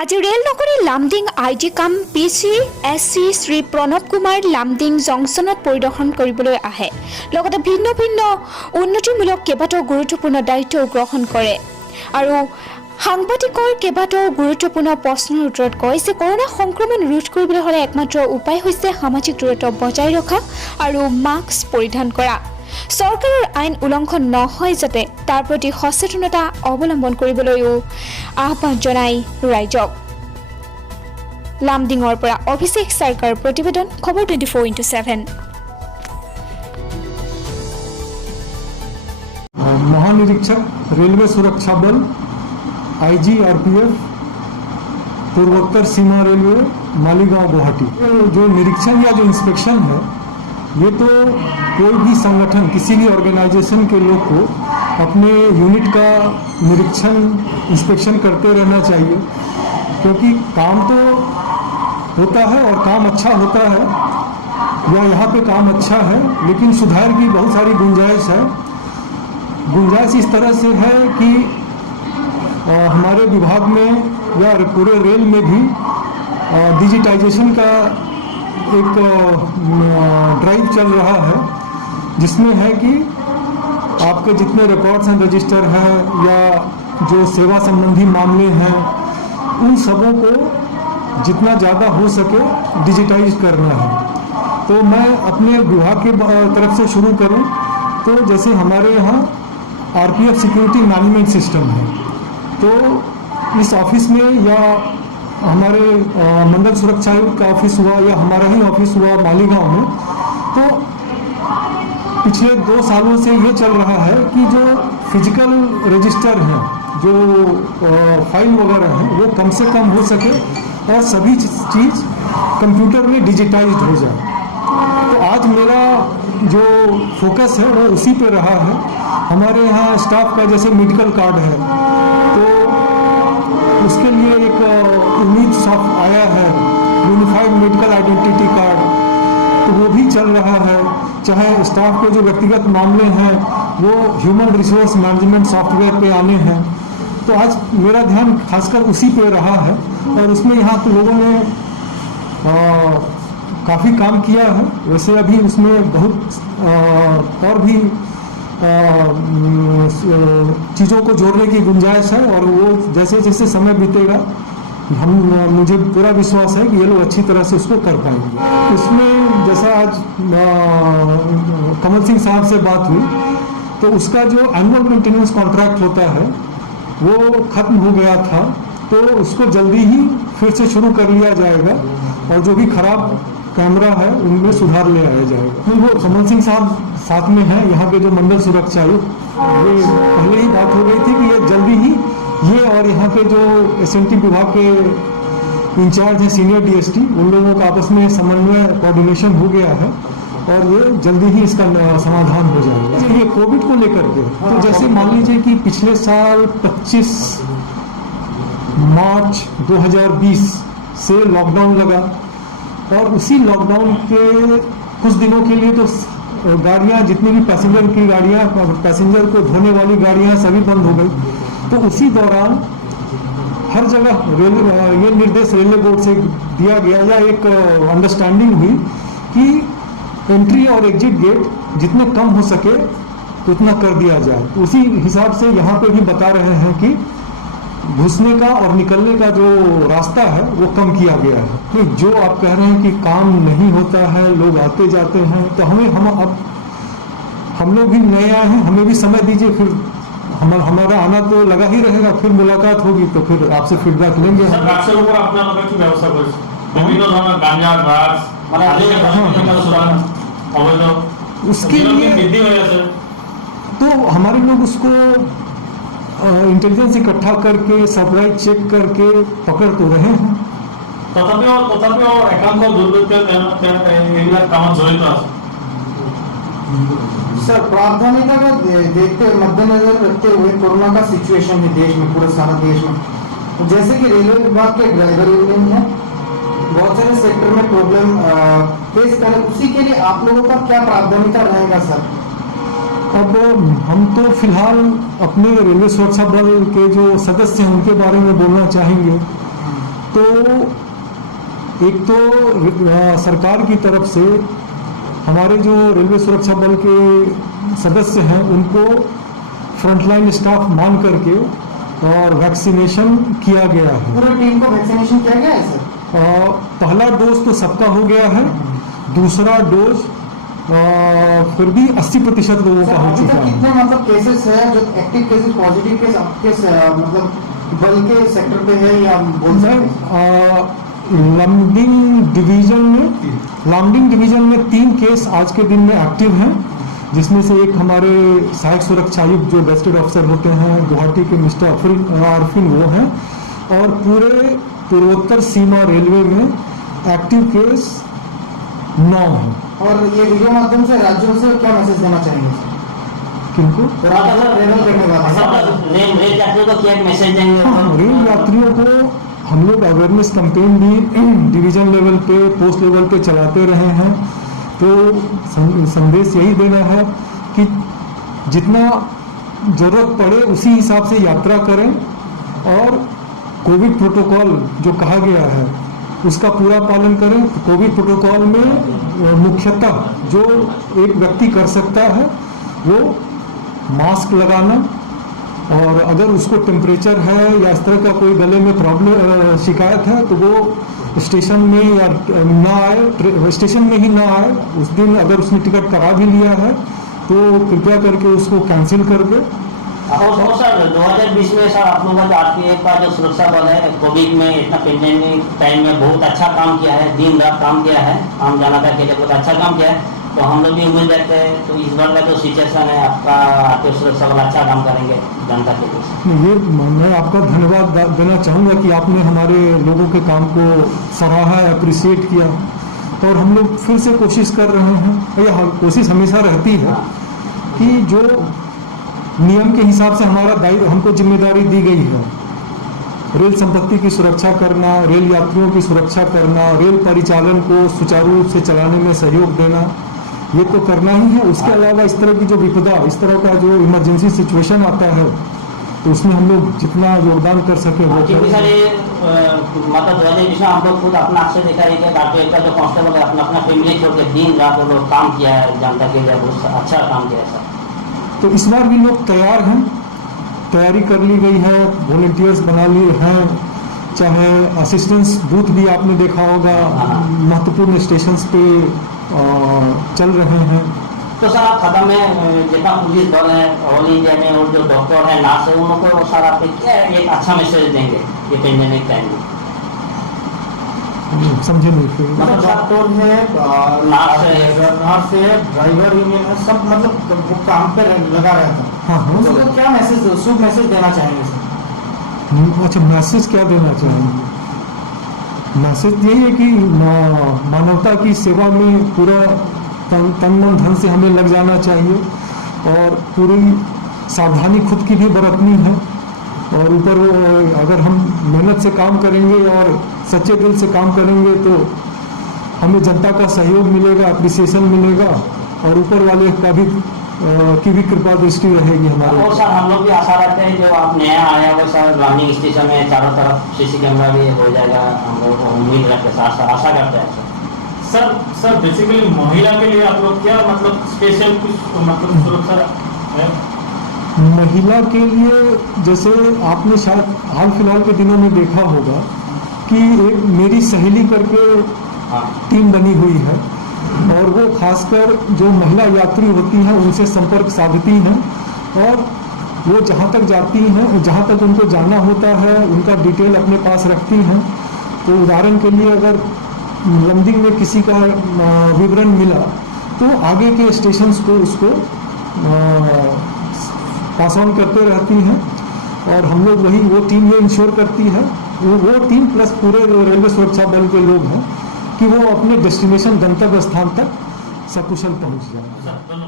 আজি ৰেল নগৰী লামডিং আইটি কাম PCSC শ্ৰী প্ৰণৱ কুমাৰ লামডিং জংচনত পৰিদৰ্শন কৰিবলৈ আহে। লগতে ভিন্ন ভিন্ন উন্নতিমূলক কেইবাটাও গুৰুত্বপূৰ্ণ দায়িত্ব গ্ৰহণ কৰে আৰু সাংবাদিকৰ কেইবাটাও গুৰুত্বপূৰ্ণ প্ৰশ্নৰ উত্তৰত কয় যে কৰোনা সংক্ৰমণ ৰোধ কৰিবলৈ হ'লে একমাত্ৰ উপায় হৈছে সামাজিক দূৰত্ব বজাই ৰখা আৰু মাস্ক পৰিধান কৰা। চৰকাৰৰ আইন উলংঘন নহয় যাতে তাৰ প্ৰতি সচেতনতা অৱলম্বন কৰিবলৈও আহ্বান জনাই ৰাইজক। লামডিঙৰ পৰা অভিষেক চৰকাৰ প্ৰতিবেদন খবৰ 24/7। महानिरीक्षक रेलवे सुरक्षा बल IG RPF पूर्वोत्तर सीमा रेलवे मालीगांव गुवाहाटी। जो निरीक्षण या जो इंस्पेक्शन है ये तो कोई भी संगठन किसी भी ऑर्गेनाइजेशन के लोग को अपने यूनिट का निरीक्षण इंस्पेक्शन करते रहना चाहिए, क्योंकि काम तो होता है और काम अच्छा होता है या यहाँ पे काम अच्छा है, लेकिन सुधार की बहुत सारी गुंजाइश है। गुंजाइश इस तरह से है कि हमारे विभाग में या पूरे रेल में भी डिजिटाइजेशन का एक ड्राइव चल रहा है, जिसमें है कि आपके जितने रिकॉर्ड्स एंड रजिस्टर हैं या जो सेवा संबंधी मामले हैं उन सबों को जितना ज़्यादा हो सके डिजिटाइज करना है। तो मैं अपने विभाग के तरफ से शुरू करूं तो जैसे हमारे यहाँ RPF सिक्योरिटी मैनेजमेंट सिस्टम है, तो इस ऑफिस में या हमारे मंडल सुरक्षा आयुक्त का ऑफिस हुआ या हमारा ही ऑफिस हुआ मालीगांव में, तो पिछले 2 सालों से ये चल रहा है कि जो फिजिकल रजिस्टर हैं, जो फाइल वगैरह हैं, वो कम से कम हो सके और सभी चीज़ कंप्यूटर में डिजिटाइज्ड हो जाए। तो आज मेरा जो फोकस है वो उसी पे रहा है। हमारे यहाँ स्टाफ का जैसे मेडिकल कार्ड है, तो उसके लिए एक उम्मीद सॉफ्ट आया है, यूनिफाइड मेडिकल आइडेंटिटी कार्ड, तो वो भी चल रहा है। चाहे स्टाफ के जो व्यक्तिगत मामले हैं वो ह्यूमन रिसोर्स मैनेजमेंट सॉफ्टवेयर पे आने हैं। तो आज मेरा ध्यान खासकर उसी पे रहा है और उसमें यहाँ तो लोगों ने काफ़ी काम किया है। वैसे अभी उसमें बहुत और भी चीज़ों को जोड़ने की गुंजाइश है और वो जैसे जैसे समय बीतेगा मुझे पूरा विश्वास है कि ये लोग अच्छी तरह से उसको कर पाएंगे। इसमें जैसा आज कमल सिंह साहब से बात हुई, तो उसका जो एनुअल मेंटेनेंस कॉन्ट्रैक्ट होता है वो ख़त्म हो गया था, तो उसको जल्दी ही फिर से शुरू कर लिया जाएगा और जो भी खराब कैमरा है उनमें सुधार ले आया जाएगा। तो वो कमल सिंह साहब साथ में हैं, यहाँ के जो मंडल सुरक्षा आयुक्त, ये पहले ही बात हो गई थी कि ये जल्दी ही ये और यहाँ के जो SNT विभाग के इंचार्ज हैं सीनियर DST, उन लोगों का आपस में समन्वय कोऑर्डिनेशन हो गया है और ये जल्दी ही इसका समाधान हो जाएगा। ये कोविड को लेकर के तो जैसे मान लीजिए कि पिछले साल 25 मार्च 2020 से लॉकडाउन लगा और उसी लॉकडाउन के कुछ दिनों के लिए तो गाड़ियाँ, जितनी भी पैसेंजर की गाड़ियाँ, पैसेंजर को ढोने वाली गाड़ियाँ सभी बंद हो गई। तो उसी दौरान हर जगह ये निर्देश रेलवे बोर्ड से दिया गया या एक अंडरस्टैंडिंग हुई कि एंट्री और एग्जिट गेट जितने कम हो सके उतना कर दिया जाए। उसी हिसाब से यहाँ पे भी बता रहे हैं कि घुसने का और निकलने का जो रास्ता है वो कम किया गया है। तो जो आप कह रहे हैं कि काम नहीं होता है, लोग आते जाते हैं, तो हम लोग भी नए आए हैं, हमें भी समय दीजिए, फिर हमारा आना तो लगा ही रहेगा, फिर मुलाकात होगी तो फिर आपसे फीडबैक लेंगे। उसके लिए तो हमारे लोग उसको इंटेलिजेंस इकट्ठा करके सरप्राइज चेक करके पकड़ तो रहे हैं। सर, प्राथमिकता को देखते मद्देनजर रखते हुए कोरोना का सिचुएशन है देश में, पूरे सारा देश में, तो जैसे कि रेलवे विभाग के ड्राइवर यूनियन है, बहुत सारे सेक्टर में प्रॉब्लम फेस करें, उसी के लिए आप लोगों का क्या प्राथमिकता रहेगा सर? अब हम तो फिलहाल अपने रेलवे सुरक्षा बल के जो सदस्य हैं उनके बारे में बोलना चाहेंगे तो एक तो सरकार की तरफ से हमारे जो रेलवे सुरक्षा बल के सदस्य हैं उनको फ्रंटलाइन स्टाफ मान करके और वैक्सीनेशन किया गया है। पूरी टीम को वैक्सीनेशन किया गया है सर? पहला डोज तो सबका हो गया है, दूसरा डोज फिर भी 80% लोगों का हो चुका है। कितने मतलब केसेस है जो एक्टिव केसेस, पॉजिटिव केस आपके मतलब बल के सेक्टर पे है या बोल सकते हैं? लामडिंग डिवीजन में 3 केस आज के दिन में एक्टिव हैं, जिसमें से एक हमारे सहायक सुरक्षा आयुक्त जो गेस्टेड ऑफिसर होते हैं गुवाहाटी के मिस्टर आरफिन वो हैं, और पूरे पूर्वोत्तर सीमा रेलवे में एक्टिव केस 9 हैं। और ये वीडियो माध्यम से राज्यों से क्या मैसेज देना चाहेंगे? किनको? रेल करने वाले रेल यात्रियों को क्या मैसेज देंगे? रेल यात्रियों को हम लोग अवेयरनेस कैंपेन भी डिवीजन लेवल पे, पोस्ट लेवल पे चलाते रहे हैं। तो संदेश यही देना है कि जितना जरूरत पड़े उसी हिसाब से यात्रा करें, और कोविड प्रोटोकॉल जो कहा गया है उसका पूरा पालन करें। कोविड प्रोटोकॉल में मुख्यतः जो एक व्यक्ति कर सकता है वो मास्क लगाना, और अगर उसको टेम्परेचर है या इस तरह का कोई गले में प्रॉब्लम शिकायत है तो वो स्टेशन में या ना आए, स्टेशन में ही ना आए। उस दिन अगर उसने टिकट करा भी लिया है तो कृपया करके उसको कैंसिल कर दे। और सर 2020 में सर आप लोगों का आरपीएफ का जो सुरक्षा बल है कोविड में इतना पेंडेमिक टाइम में बहुत अच्छा काम किया है, दिन रात काम किया है, आम जनता के लिए बहुत अच्छा काम किया है। तो हम लोग भी उम्मीद रखते हैं तो इस बार का जो सिचुएशन है आपका आरपीएफ सुरक्षा बल अच्छा काम करेंगे जनता के लिए। ये मैं आपका धन्यवाद देना चाहूँगा कि आपने हमारे लोगों के काम को सराहा, अप्रिशिएट किया, और हम लोग फिर से कोशिश कर रहे हैं। यह कोशिश हमेशा रहती है कि जो नियम के हिसाब से हमारा दायित्व, हमको जिम्मेदारी दी गई है, रेल संपत्ति की सुरक्षा करना, रेल यात्रियों की सुरक्षा करना, रेल परिचालन को सुचारू रूप से चलाने में सहयोग देना, ये तो करना ही है। उसके अलावा इस तरह की जो विपदा, इस तरह का जो इमरजेंसी सिचुएशन आता है तो उसमें हम लोग जितना योगदान कर सके वो क्योंकि सर ये मतलब जिसमें हम लोग खुद अपना अक्सर देखा है कि आरपीएफ का जो कांस्टेबल है अपना फैमिली छोड़ के दिन रात वो लोग काम किया है, जनता के लिए बहुत अच्छा काम किया है सर। तो इस बार भी लोग तैयार हैं, तैयारी कर ली गई है, वॉलंटियर्स बना लिए हैं, चाहे असिस्टेंस बूथ भी आपने देखा होगा महत्वपूर्ण स्टेशंस पे चल रहे हैं। तो सर आप खत्म में जितना पुलिस बल है ऑल इंडिया में और जो डॉक्टर है नर्स है उन लोगों को सर आप क्या एक अच्छा मैसेज देंगे ये पेंडेमिक टाइम में? समझे नहीं फिर? मतलब डॉक्टर है, नर्स है, ड्राइवर यूनियन है, सब मतलब वो काम पे लगा रहता है। हाँ हाँ। उसको क्या मैसेज, शुभ मैसेज देना चाहेंगे सर? अच्छा, मैसेज क्या देना चाहेंगे? मैसेज यही है कि मानवता की सेवा में पूरा तन मन धन से हमें लग जाना चाहिए, और पूरी सावधानी खुद की भी बरतनी है। और ऊपर अगर हम मेहनत से काम करेंगे और सच्चे दिल से काम करेंगे तो हमें जनता का सहयोग मिलेगा, अप्रिसिएशन मिलेगा, और ऊपर वाले का भी की भी कृपा दृष्टि रहेगी हमारे। और सर हम लोग भी आशा रखते हैं जो आप नया आया वो सर रनिंग स्टेशन में चारों तरफ सीसी कैमरा भी हो जाएगा, हम लोग उम्मीद रखते हैं, आशा करते हैं सर। सर बेसिकली महिला के लिए आप लोग क्या मतलब स्पेशल कुछ मतलब सुरक्षा है? महिला के लिए जैसे आपने शायद हाल फिलहाल के दिनों में देखा होगा कि एक मेरी सहेली करके टीम बनी हुई है, और वो खासकर जो महिला यात्री होती हैं उनसे संपर्क साधती हैं, और वो जहाँ तक जाती हैं, जहाँ तक उनको जाना होता है उनका डिटेल अपने पास रखती हैं। तो उदाहरण के लिए अगर लमडिंग में किसी का विवरण मिला तो आगे के स्टेशंस को उसको पास ऑन करते रहती हैं, और हम लोग वो टीम ये इंश्योर करती है, वो टीम प्लस पूरे रेलवे सुरक्षा बल के लोग हैं कि वो अपने डेस्टिनेशन गंतव्य स्थान तक सकुशल पहुंच जाए।